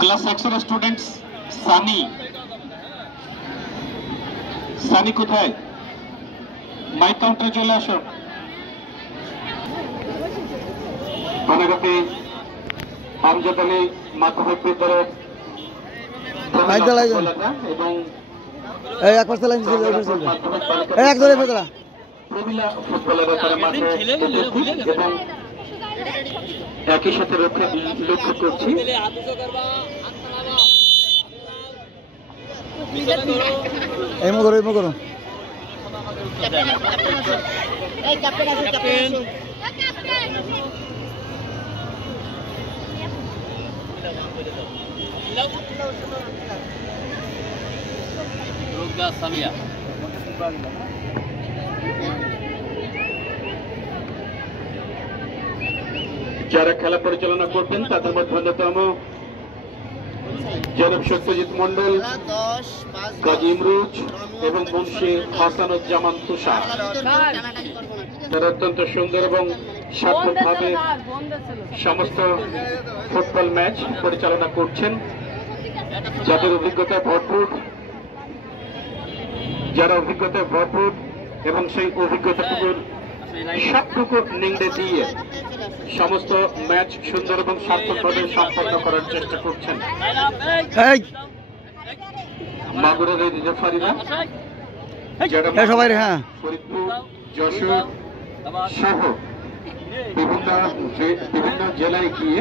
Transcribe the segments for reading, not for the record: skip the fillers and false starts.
Class 6 এর student Sunny. Sunny কোথায়? Mic কাউন্টারে চলে আসো। পানাগাতি আমজাদ আলী মাধ্যমিক বিদ্যালয়ের এবং প্রমিলা ফুটবলাররা তারা মাঠে উপস্থিত এবং একই সাথে লক্ষ্য করছি যারা খেলা পরিচালনা করবেন তাদের মধ্যে অন্যতম জনাব সত্যজিৎ মন্ডল, গাজী ইমরুজ এবং মুন্সি হাসানুজ্জামান তুষার। তারা অত্যন্ত সুন্দর এবং সার্থকভাবে সমস্ত ফুটবল ম্যাচ পরিচালনা করছেন, যাদের অভিজ্ঞতায় ভরপুর, এবং সেই অভিজ্ঞতাটুকুর সবটুকু নিংড়ে দিয়ে সমস্ত ম্যাচ সুন্দর এবং সার্থকভাবে সম্পন্ন করার চেষ্টা করছেন মাগুরার এই রেফারিরা, ফরিদপুর, যশোর সহ বিভিন্ন জেলায় গিয়ে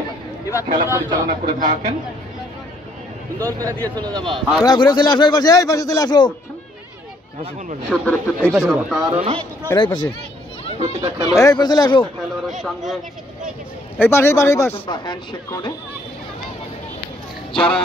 খেলা পরিচালনা করে থাকেন। ঘুরে চলে আসো, এই পাশে চলে আসো। সুন্দর একটি এরাই পাশে প্রতিটা খেলোয়াড় চলে আসো, খেলোয়াড়ের সঙ্গে এই পাশে হ্যান্ডশেক করে যারা